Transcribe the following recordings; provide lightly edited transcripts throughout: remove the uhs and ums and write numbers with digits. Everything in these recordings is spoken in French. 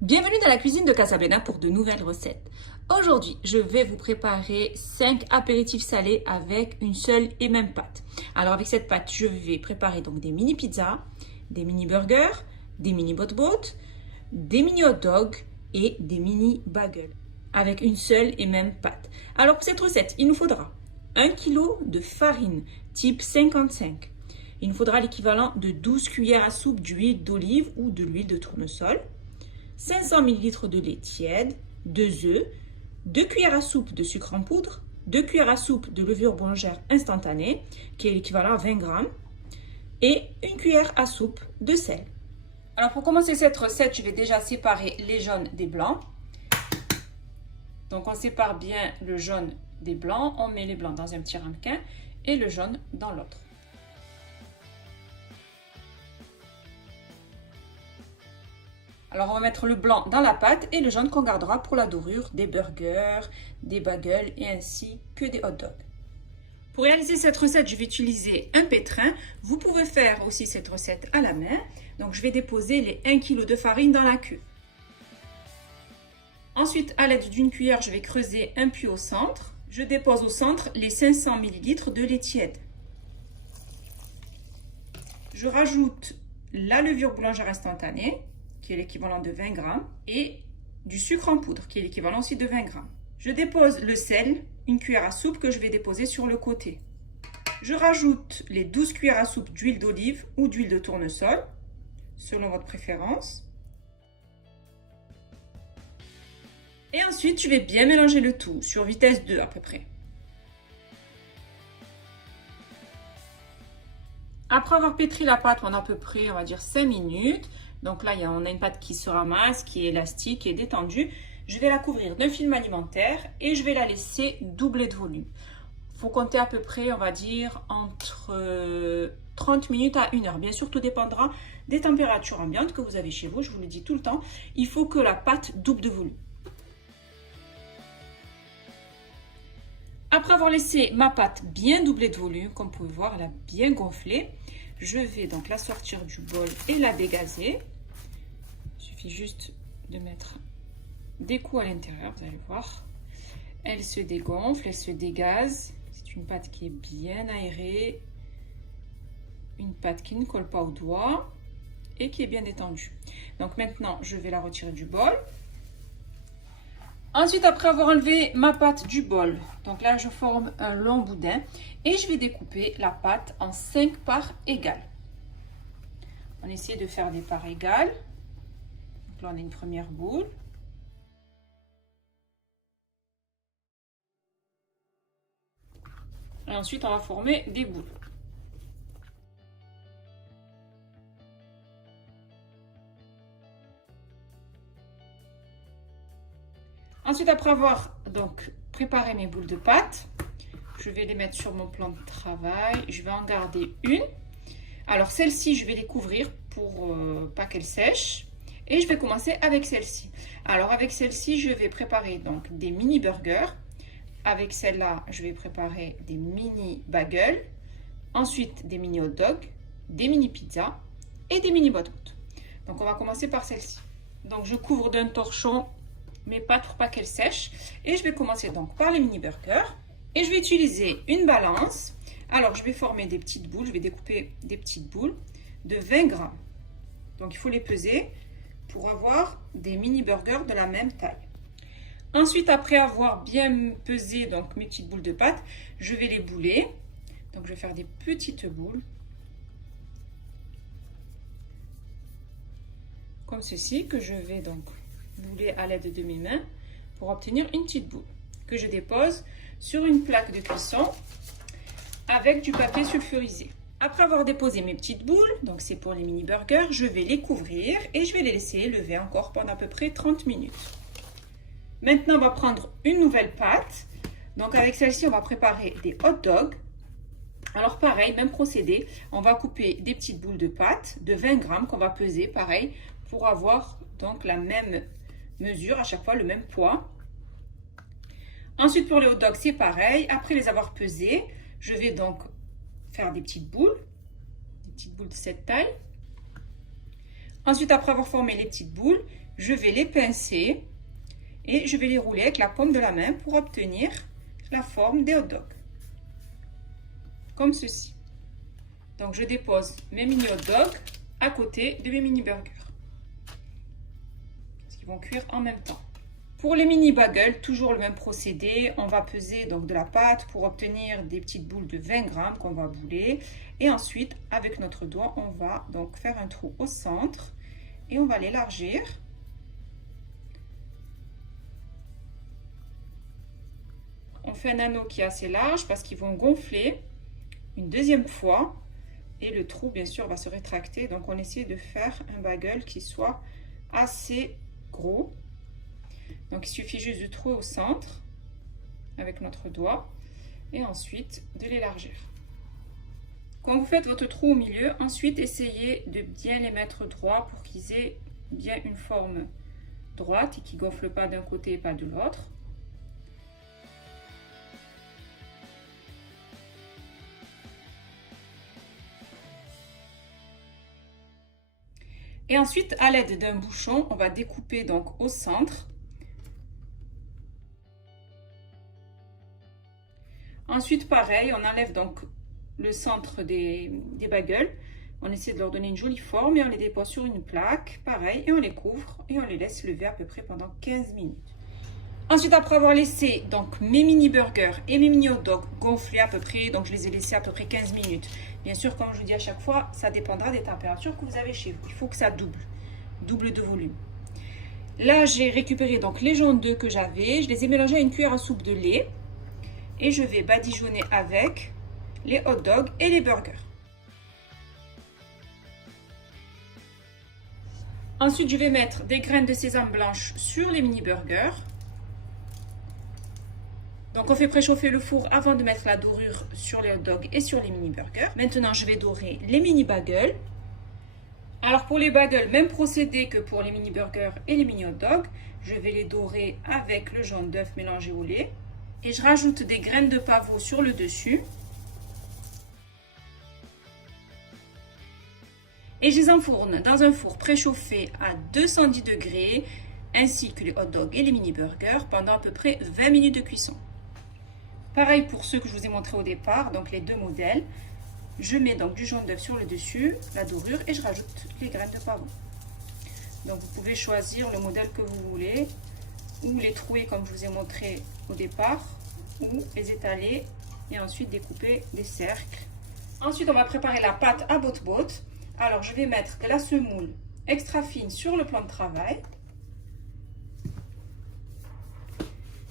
Bienvenue dans la cuisine de Casablanca pour de nouvelles recettes. Aujourd'hui, je vais vous préparer 5 apéritifs salés avec une seule et même pâte. Alors avec cette pâte, je vais préparer donc des mini pizzas, des mini burgers, des mini bot-bot, des mini hot dogs et des mini bagels avec une seule et même pâte. Alors pour cette recette, il nous faudra 1 kg de farine type 55. Il nous faudra l'équivalent de 12 cuillères à soupe d'huile d'olive ou de l'huile de tournesol, 500 ml de lait tiède, 2 œufs, 2 cuillères à soupe de sucre en poudre, 2 cuillères à soupe de levure boulangère instantanée, qui est l'équivalent à 20 g, et 1 cuillère à soupe de sel. Alors pour commencer cette recette, je vais déjà séparer les jaunes des blancs. Donc on sépare bien le jaune des blancs, on met les blancs dans un petit ramequin et le jaune dans l'autre. Alors on va mettre le blanc dans la pâte et le jaune qu'on gardera pour la dorure des burgers, des bagels et ainsi que des hot dogs. Pour réaliser cette recette, je vais utiliser un pétrin. Vous pouvez faire aussi cette recette à la main. Donc je vais déposer les 1 kg de farine dans la cuve. Ensuite, à l'aide d'une cuillère, je vais creuser un puits au centre. Je dépose au centre les 500 ml de lait tiède. Je rajoute la levure boulangère instantanée, qui est l'équivalent de 20 g, et du sucre en poudre, qui est l'équivalent aussi de 20 g. Je dépose le sel, une cuillère à soupe que je vais déposer sur le côté. Je rajoute les 12 cuillères à soupe d'huile d'olive ou d'huile de tournesol, selon votre préférence. Et ensuite, je vais bien mélanger le tout, sur vitesse 2 à peu près. Après avoir pétri la pâte pendant à peu près, on va dire 5 minutes, donc là, on a une pâte qui se ramasse, qui est élastique, qui est détendue. Je vais la couvrir d'un film alimentaire et je vais la laisser doubler de volume. Il faut compter à peu près, on va dire, entre 30 minutes à 1 heure. Bien sûr, tout dépendra des températures ambiantes que vous avez chez vous. Je vous le dis tout le temps, il faut que la pâte double de volume. Après avoir laissé ma pâte bien doublée de volume, comme vous pouvez voir, elle a bien gonflé, je vais donc la sortir du bol et la dégazer. Il suffit juste de mettre des coups à l'intérieur, vous allez voir. Elle se dégonfle, elle se dégaze. C'est une pâte qui est bien aérée, une pâte qui ne colle pas aux doigts et qui est bien détendue. Donc maintenant, je vais la retirer du bol. Ensuite, après avoir enlevé ma pâte du bol, donc là je forme un long boudin et je vais découper la pâte en 5 parts égales. On essaie de faire des parts égales. Donc là on a une première boule. Et ensuite on va former des boules. Ensuite, après avoir donc préparé mes boules de pâte, je vais les mettre sur mon plan de travail. Je vais en garder une. Alors, celle-ci, je vais les couvrir pour pas qu'elles sèchent. Et je vais commencer avec celle-ci. Alors, avec celle-ci, je vais préparer donc des mini burgers. Avec celle-là, je vais préparer des mini bagels. Ensuite, des mini hot dogs, des mini pizzas et des mini bot-bot. Donc, on va commencer par celle-ci. Donc, je couvre d'un torchon mes pâtes pour pas qu'elles sèchent. Et je vais commencer donc par les mini burgers. Et je vais utiliser une balance. Alors, je vais former des petites boules. Je vais découper des petites boules de 20 g. Donc, il faut les peser pour avoir des mini burgers de la même taille. Ensuite, après avoir bien pesé donc mes petites boules de pâte, je vais les bouler. Donc, je vais faire des petites boules. Comme ceci, que je vais donc bouler à l'aide de mes mains pour obtenir une petite boule que je dépose sur une plaque de cuisson avec du papier sulfurisé. Après avoir déposé mes petites boules, donc c'est pour les mini burgers, je vais les couvrir et je vais les laisser lever encore pendant à peu près 30 minutes. Maintenant, on va prendre une nouvelle pâte. Donc avec celle-ci, on va préparer des hot dogs. Alors pareil, même procédé, on va couper des petites boules de pâte de 20 g qu'on va peser, pareil, pour avoir donc la même mesure, à chaque fois le même poids. Ensuite, pour les hot dogs, c'est pareil. Après les avoir pesés, je vais donc faire des petites boules de cette taille. Ensuite, après avoir formé les petites boules, je vais les pincer et je vais les rouler avec la paume de la main pour obtenir la forme des hot dogs. Comme ceci. Donc je dépose mes mini hot dogs à côté de mes mini burgers. Parce qu'ils vont cuire en même temps. Pour les mini bagels, toujours le même procédé. On va peser donc de la pâte pour obtenir des petites boules de 20 grammes qu'on va bouler. Et ensuite, avec notre doigt, on va donc faire un trou au centre et on va l'élargir. On fait un anneau qui est assez large parce qu'ils vont gonfler une deuxième fois. Et le trou, bien sûr, va se rétracter. Donc, on essaie de faire un bagel qui soit assez gros. Donc, il suffit juste de trouver au centre avec notre doigt et ensuite de l'élargir. Quand vous faites votre trou au milieu, ensuite, essayez de bien les mettre droits pour qu'ils aient bien une forme droite et qu'ils ne gonflent pas d'un côté et pas de l'autre. Et ensuite, à l'aide d'un bouchon, on va découper donc au centre. Ensuite, pareil, on enlève donc le centre des bagels. On essaie de leur donner une jolie forme et on les dépose sur une plaque. Pareil, et on les couvre et on les laisse lever à peu près pendant 15 minutes. Ensuite, après avoir laissé donc mes mini burgers et mes mini hot dogs gonfler à peu près, donc je les ai laissés à peu près 15 minutes. Bien sûr, comme je vous dis à chaque fois, ça dépendra des températures que vous avez chez vous. Il faut que ça double de volume. Là, j'ai récupéré donc les jaunes d'œufs que j'avais. Je les ai mélangés à une cuillère à soupe de lait. Et je vais badigeonner avec les hot dogs et les burgers. Ensuite, je vais mettre des graines de sésame blanches sur les mini burgers. Donc, on fait préchauffer le four avant de mettre la dorure sur les hot dogs et sur les mini burgers. Maintenant, je vais dorer les mini bagels. Alors, pour les bagels, même procédé que pour les mini burgers et les mini hot dogs. Je vais les dorer avec le jaune d'œuf mélangé au lait. Et je rajoute des graines de pavot sur le dessus. Et je les enfourne dans un four préchauffé à 210 degrés, ainsi que les hot dogs et les mini burgers pendant à peu près 20 minutes de cuisson. Pareil pour ceux que je vous ai montré au départ, donc les deux modèles. Je mets donc du jaune d'œuf sur le dessus, la dorure, et je rajoute les graines de pavot. Donc vous pouvez choisir le modèle que vous voulez, ou les trouer comme je vous ai montré au départ, ou les étaler et ensuite découper des cercles. Ensuite, on va préparer la pâte à botte-botte. Alors, je vais mettre de la semoule extra fine sur le plan de travail.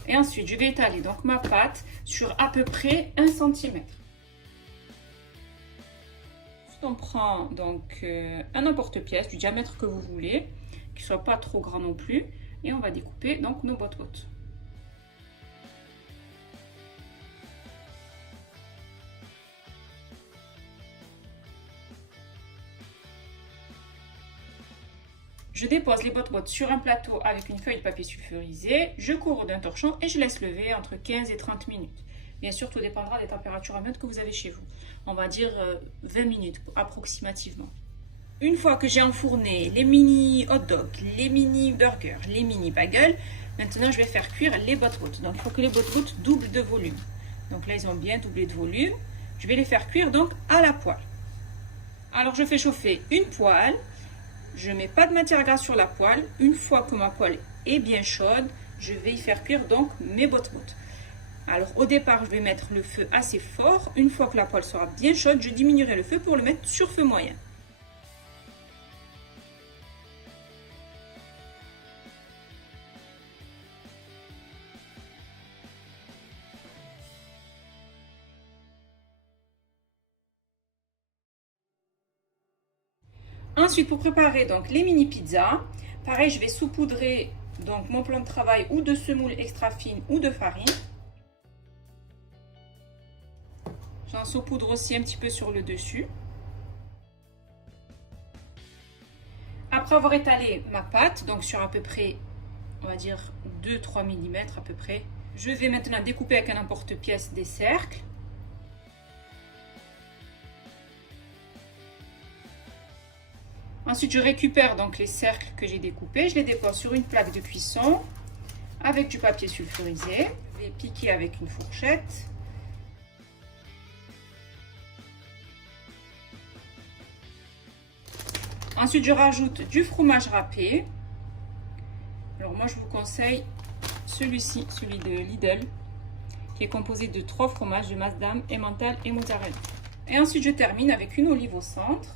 Et ensuite, je vais étaler donc ma pâte sur à peu près 1 cm. On prend donc un emporte-pièce du diamètre que vous voulez, qui ne soit pas trop grand non plus, et on va découper donc nos bottes-bottes. Je dépose les bottes-bottes sur un plateau avec une feuille de papier sulfurisé, je couvre d'un torchon et je laisse lever entre 15 et 30 minutes. Bien sûr, tout dépendra des températures ambiantes que vous avez chez vous. On va dire 20 minutes approximativement. Une fois que j'ai enfourné les mini hot dogs, les mini burgers, les mini bagels, maintenant je vais faire cuire les bottes-bottes. Donc il faut que les bottes-bottes doublent de volume. Donc là, ils ont bien doublé de volume. Je vais les faire cuire donc à la poêle. Alors je fais chauffer une poêle. Je ne mets pas de matière grasse sur la poêle. Une fois que ma poêle est bien chaude, je vais y faire cuire donc mes bottes-bottes. Alors au départ, je vais mettre le feu assez fort. Une fois que la poêle sera bien chaude, je diminuerai le feu pour le mettre sur feu moyen. Ensuite, pour préparer donc les mini pizzas, pareil, je vais saupoudrer donc mon plan de travail ou de semoule extra fine ou de farine. J'en saupoudre aussi un petit peu sur le dessus. Après avoir étalé ma pâte, donc sur à peu près, on va dire 2-3 mm à peu près, je vais maintenant découper avec un emporte-pièce des cercles. Ensuite, je récupère donc les cercles que j'ai découpés. Je les dépose sur une plaque de cuisson avec du papier sulfurisé. Je vais piquer avec une fourchette. Ensuite, je rajoute du fromage râpé. Alors moi, je vous conseille celui-ci, celui de Lidl, qui est composé de 3 fromages de Masdam, Emmental et mozzarella. Et ensuite, je termine avec une olive au centre.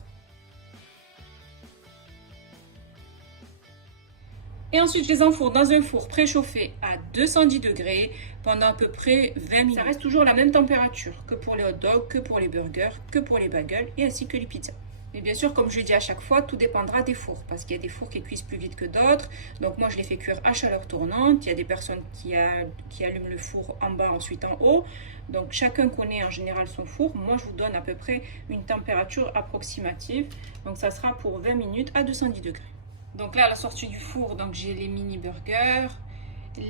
Et ensuite, je les enfourne dans un four préchauffé à 210 degrés pendant à peu près 20 minutes. Ça reste toujours la même température que pour les hot dogs, que pour les burgers, que pour les bagels et ainsi que les pizzas. Mais bien sûr, comme je le dis à chaque fois, tout dépendra des fours parce qu'il y a des fours qui cuisent plus vite que d'autres. Donc moi, je les fais cuire à chaleur tournante. Il y a des personnes qui allument le four en bas, ensuite en haut. Donc chacun connaît en général son four. Moi, je vous donne à peu près une température approximative. Donc ça sera pour 20 minutes à 210 degrés. Donc là, à la sortie du four, donc j'ai les mini burgers,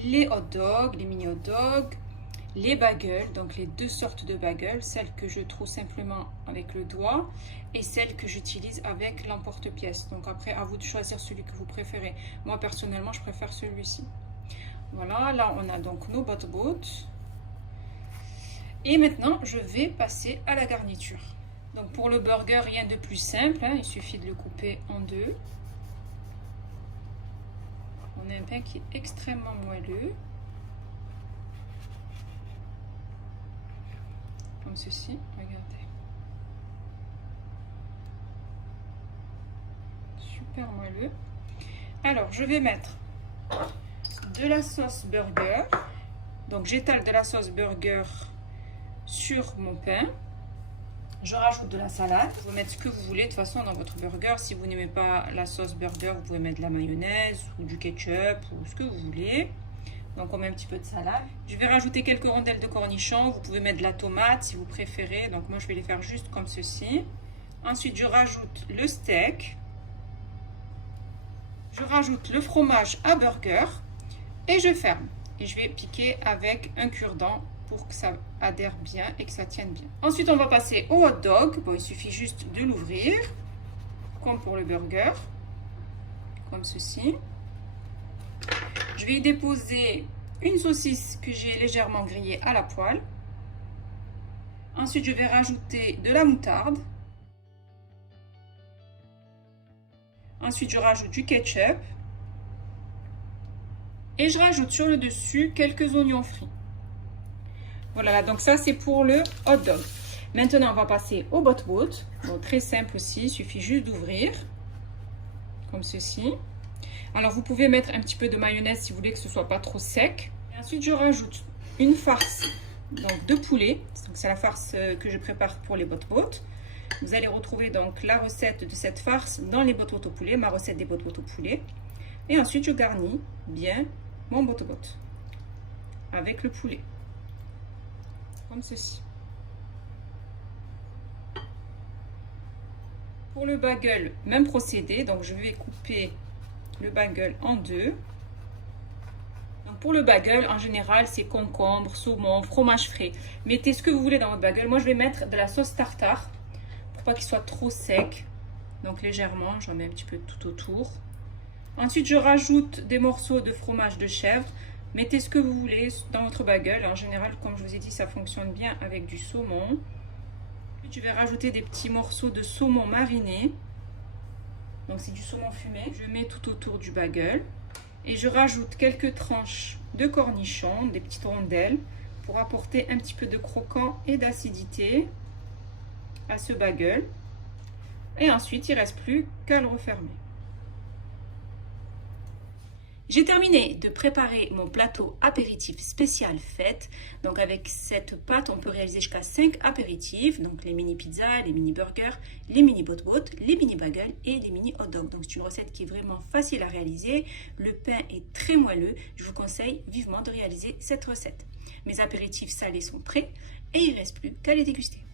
les hot dogs, les mini hot dogs, les bagels, donc les 2 sortes de bagels, celles que je trouve simplement avec le doigt et celles que j'utilise avec l'emporte-pièce. Donc après, à vous de choisir celui que vous préférez. Moi, personnellement, je préfère celui-ci. Voilà, là, on a donc nos bot-bots. Et maintenant, je vais passer à la garniture. Donc pour le burger, rien de plus simple, hein, il suffit de le couper en 2. On a un pain qui est extrêmement moelleux. Comme ceci, regardez. Super moelleux. Alors, je vais mettre de la sauce burger. Donc, j'étale de la sauce burger sur mon pain. Je rajoute de la salade. Vous pouvez mettre ce que vous voulez de toute façon dans votre burger. Si vous n'aimez pas la sauce burger, vous pouvez mettre de la mayonnaise ou du ketchup ou ce que vous voulez. Donc on met un petit peu de salade. Je vais rajouter quelques rondelles de cornichons. Vous pouvez mettre de la tomate si vous préférez. Donc moi je vais les faire juste comme ceci. Ensuite je rajoute le steak. Je rajoute le fromage à burger. Et je ferme. Et je vais piquer avec un cure-dent pour que ça adhère bien et que ça tienne bien. Ensuite, on va passer au hot dog. Bon, il suffit juste de l'ouvrir, comme pour le burger, comme ceci. Je vais y déposer une saucisse que j'ai légèrement grillée à la poêle. Ensuite, je vais rajouter de la moutarde. Ensuite, je rajoute du ketchup. Et je rajoute sur le dessus quelques oignons frits. Voilà, donc ça c'est pour le hot dog. Maintenant, on va passer au bot-bot. Bon, très simple aussi, il suffit juste d'ouvrir, comme ceci. Alors, vous pouvez mettre un petit peu de mayonnaise si vous voulez que ce soit pas trop sec. Et ensuite, je rajoute une farce donc, de poulet. C'est la farce que je prépare pour les bot-bot. Vous allez retrouver donc la recette de cette farce dans les bot-bot au poulet, ma recette des bot-bot au poulet. Et ensuite, je garnis bien mon bot-bot avec le poulet. Comme ceci. Pour le bagel, même procédé. Donc, je vais couper le bagel en 2. Donc, pour le bagel, en général, c'est concombre, saumon, fromage frais. Mettez ce que vous voulez dans votre bagel. Moi, je vais mettre de la sauce tartare pour pas qu'il soit trop sec. Donc, légèrement, j'en mets un petit peu tout autour. Ensuite, je rajoute des morceaux de fromage de chèvre. Mettez ce que vous voulez dans votre bagel. En général, comme je vous ai dit, ça fonctionne bien avec du saumon. Ensuite, je vais rajouter des petits morceaux de saumon mariné. Donc, c'est du saumon fumé. Je mets tout autour du bagel. Et je rajoute quelques tranches de cornichons, des petites rondelles, pour apporter un petit peu de croquant et d'acidité à ce bagel. Et ensuite, il ne reste plus qu'à le refermer. J'ai terminé de préparer mon plateau apéritif spécial fête. Donc avec cette pâte, on peut réaliser jusqu'à 5 apéritifs. Donc les mini pizzas, les mini burgers, les mini bot-bot, les mini bagels et les mini hot dogs. Donc c'est une recette qui est vraiment facile à réaliser. Le pain est très moelleux. Je vous conseille vivement de réaliser cette recette. Mes apéritifs salés sont prêts et il ne reste plus qu'à les déguster.